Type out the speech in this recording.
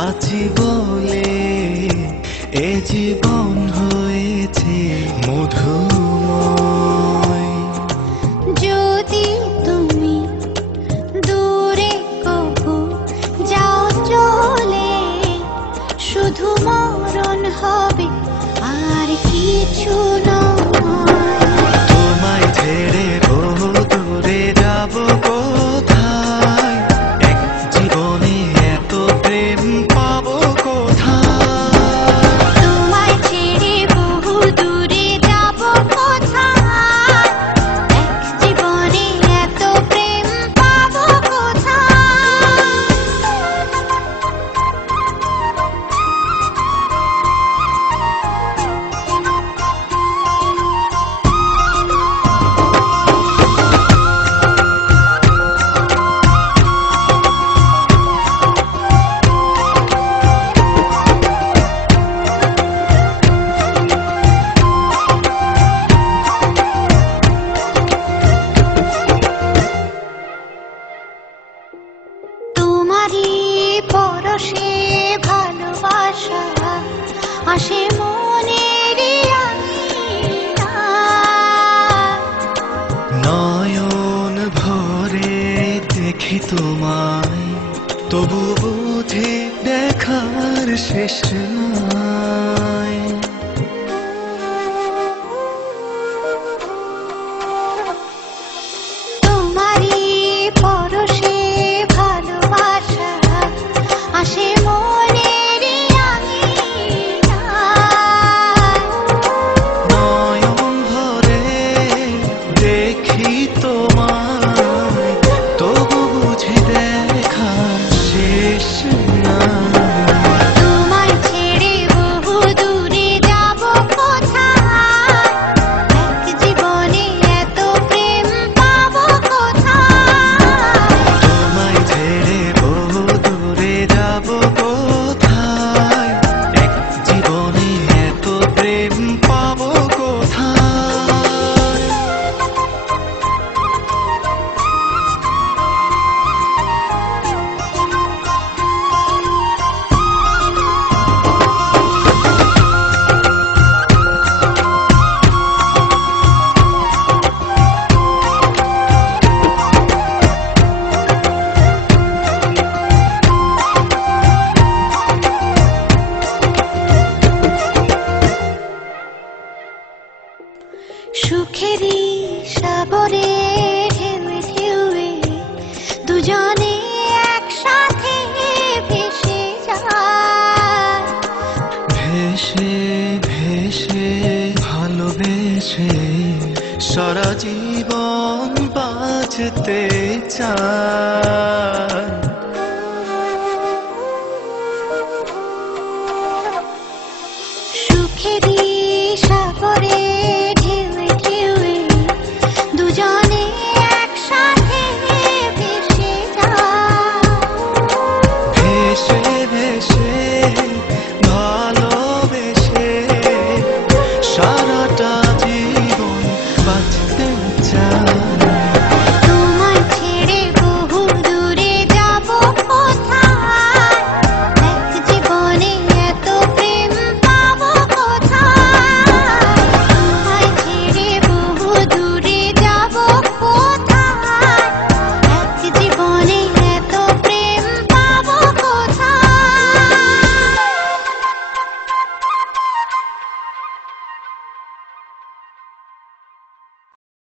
আছি বলে এ জীবন হয়েছে মধুময়। যদি তুমি দূরে কবু যাও চলে, শুধু মরণ হবে আর কিছু নয়। তোমায় ছেড়ে বহু দূরে যাব কোথায়, এক জীবনে এত প্রেম পাবো কোথায়। তোমায় ছেড়ে বহু দূরে যাব কোথায়, এক জীবনে এত প্রেম পাবো কোথায়। তোমারই পরশে ভালোবাসা আসে মনের আঙিনায়। নয়ন ভরে দেখি তোমায়, তবু বুঝি দেখার শেষ নাই। তোমারই পরশে ভালোবাসা আসে মনের আঙিনায়। নয়ন ভরে দেখি তোমায়, তবু বুঝি দেখার শেষ নাই। তোমায় ছেড়ে বহু দূরে যাব কোথায়, এক জীবনে এত প্রেম পাবো কোথায়। তোমায় ছেড়ে বহু দূরে যাব কোথায়, এক জীবনে এত প্রেম পাবো কোথায়। সুখেরই সাগরে ঢেউয়ে ঢেউয়ে দুজনে একসাথে ভেসে যায়। ভেসে ভেসে ভালোবেসে সারা জীবন বাঁচতে চায়।